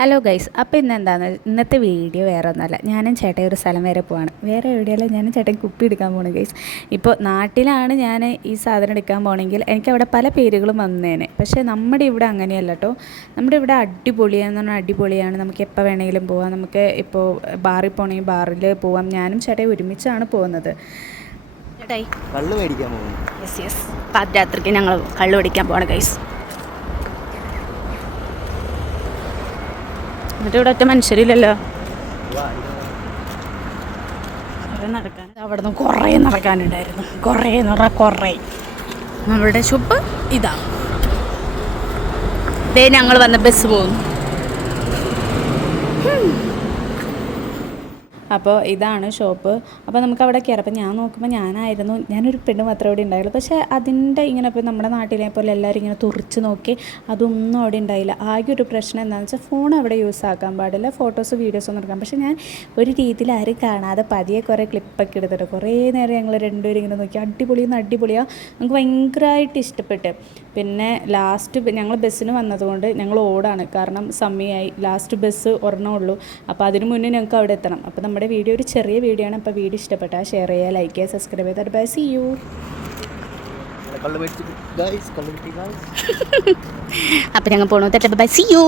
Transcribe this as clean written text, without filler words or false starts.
Hello guys, അപ്പോൾ ഇന്നത്തെ video വേറെ ഒന്നുമല്ല. ഞാനും ചേട്ടൻ ഒരു സ്ഥലം വരെ പോവാണ്. വേറെ എവിടെയല്ല, ഞാനും ചേട്ടൻ കുപ്പി എടുക്കാൻ പോകണം ഗൈസ്. ഇപ്പോൾ നാട്ടിലാണ് ഞാൻ ഈ സാധനം എടുക്കാൻ പോകണമെങ്കിൽ എനിക്കവിടെ പല പേരുകളും വന്നേനെ. പക്ഷേ നമ്മുടെ ഇവിടെ അങ്ങനെയല്ല കേട്ടോ. നമ്മുടെ ഇവിടെ അടിപൊളിയാന്ന് പറഞ്ഞാൽ അടിപൊളിയാണ്. നമുക്ക് എപ്പോൾ വേണമെങ്കിലും പോവാം. നമുക്ക് ഇപ്പോൾ ബാറിൽ പോകണമെങ്കിൽ ബാറിൽ പോവാം. ഞാനും ചേട്ടൻ ഒരുമിച്ചാണ് പോകുന്നത്. ചേട്ടായി കള്ള് മേടിക്കാൻ പോകുന്നു. യെസ് പാതിരാത്രിക്ക് ഞങ്ങൾ കള്ള് മേടിക്കാൻ പോകണം ഗൈസ്. എന്നിട്ട് ഇവിടെ ഒറ്റ മനുഷ്യരില്ലല്ലോ. നടക്കാൻ അവിടെ നിന്ന് കുറേ നടക്കാനുണ്ടായിരുന്നു. കുറേ നമ്മളുടെ ഷോപ്പ് ഇതാ. ദേ ഞങ്ങൾ വന്ന ബസ് പോകുന്നു. അപ്പോൾ ഇതാണ് ഷോപ്പ്. അപ്പോൾ നമുക്ക് അവിടെ കയറാം. അപ്പോൾ ഞാൻ നോക്കുമ്പോൾ ഞാനൊരു പെണ്ണ് മാത്രമേ അവിടെ ഉണ്ടായുള്ളൂ. പക്ഷേ അതിൻ്റെ ഇങ്ങനെ ഇപ്പോൾ നമ്മുടെ നാട്ടിലെ പോലെ എല്ലാവരും ഇങ്ങനെ തുറിച്ച് നോക്കി അതൊന്നും അവിടെ ഉണ്ടായില്ല. ആകെ ഒരു പ്രശ്നം എന്താണെന്ന് വെച്ചാൽ ഫോൺ അവിടെ യൂസ് ആക്കാൻ പാടില്ല. ഫോട്ടോസ് വീഡിയോസൊന്നും എടുക്കാം. പക്ഷേ ഞാൻ ഒരു രീതിയിൽ ആരും കാണാതെ പതിയെ കുറേ ക്ലിപ്പൊക്കെ എടുത്തിട്ട് കുറേ നേരം ഞങ്ങൾ രണ്ടുപേരും ഇങ്ങനെ നോക്കി. അടിപൊളിയാണ്. നമുക്ക് ഭയങ്കരമായിട്ട് ഇഷ്ടപ്പെട്ട്. പിന്നെ ലാസ്റ്റ് ഞങ്ങൾ ബസ്സിന് വന്നതുകൊണ്ട് ഞങ്ങൾ ഓടാണ്. കാരണം സമയമായി. ലാസ്റ്റ് ബസ് ഒരെണ്ണേ ഉള്ളൂ. അപ്പോൾ അതിന് മുന്നേ ഞങ്ങൾക്ക് അവിടെ എത്തണം. അപ്പോൾ നമ്മുടെ വീഡിയോ ഒരു ചെറിയ വീഡിയോ ആണ്. അപ്പോൾ വീഡിയോ ഇഷ്ടപ്പെട്ടാൽ ഷെയർ ചെയ്യുക, ലൈക്ക് ചെയ്യുക, സബ്സ്ക്രൈബ് ചെയ്താൽ ബൈ, സീ യു. അപ്പോൾ ഞങ്ങൾ പോണു. Bye, see U.